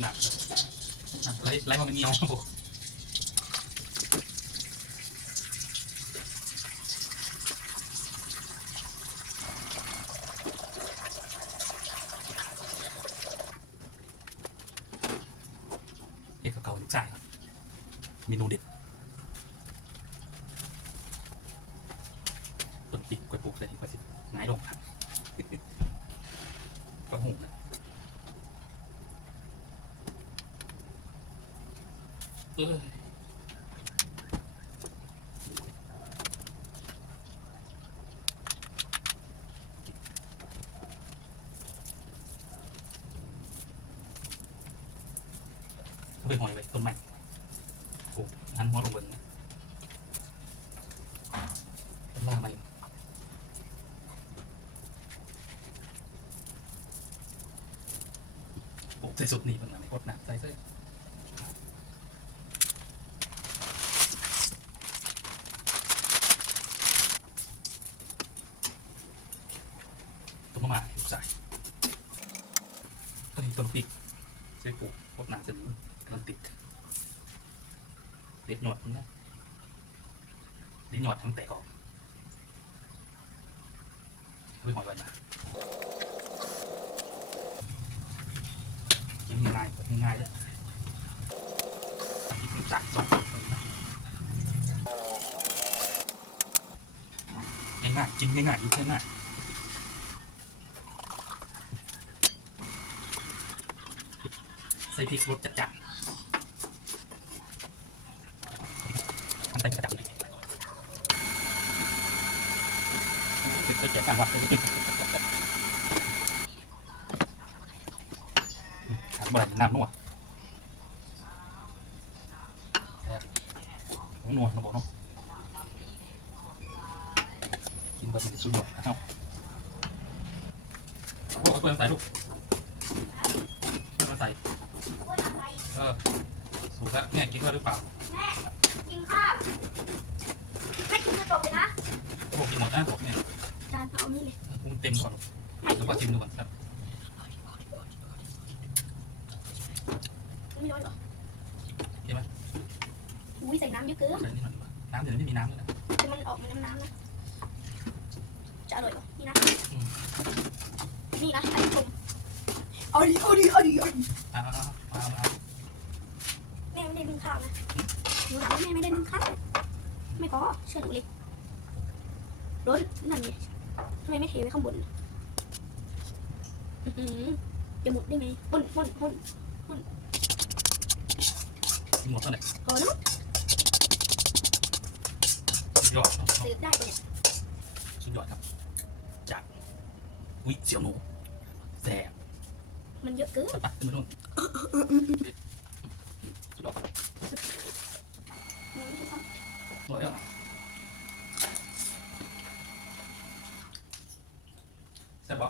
หนักไล่ไล่มาเป็นเงี้ยวเอกกับเก่าลูกชายครับเมนูเด็ดต้นปีกกล้วยปลูกใส่ที่กระสิง่ายลงครับก็หูนะเอ้ยเอา ไปหอยไว้ต้นไม้โอ้อันหัวลงเบิ่งนะต้นล่างไปโอ้ใส่สุดนี่มันอะไรกดหนักใส่เสื้อต้นมะม่าลูกใส่ ต้นพริกใส่ปลูกกดหนักจนกำลังติดเด็ดหนวดมันนะเด็ดหนวดทั้งแตกออกเอาไปหอยว้นนะกินง่ายง่ายเลยกินจักสองง่ายๆกินง่ายๆกินง่ายๆใส่พริกรสจัดจัดใส่กระดับเลยติดไปแจกกลางวัดเลยขาดบ่ได้น้ำนัวแซ่บนัวนะบอกเนาะกินแบบเป็นสุดยอดนะครับพวกเอาเปลือกใส่ลูกเปลือกใส่ เออสูตรแล้วเนี่ยกินก็หรือเปล่าแม่กินข้าวไม่กินกระจกเลยนะพวกกินหมดนะผมเนี่ยจานเอานี่เลยปรุงเต็มก่อนแล้วก็ชิมดูก่อนครับไม่ร้อนหรอเห็นไหมอุ้ยใส่น้ำเยอะเกินใส่นี่หน่อยดีกว่าน้ำเดี๋ยวไม่มีน้ำเลยนะแต่มันออกมาน้ำน้ำนะจะอร่อยเหรอนี่นะนี่นะ เอาดิเอาดิเอาดิเอาดิเอาเอาเอาเอาแม่ไม่ได้นึ่งข้าวนะหนูถามว่าแม่ไม่ได้นึ่งข้าวไม่พอเชื่อหนูเลยร้อนนั่นไงทำไมไม่เทไว้ข้างบนอื้อจะหมดได้ไงปนปนปนกินหมดเท่าไหร่พอแล้วสุดยอดเนาะเสิร์ฟได้เนี่ยสุดยอดครับ จาก วิเสี่ยวหนูแซ่บ มันเยอะเกินใส่บปะ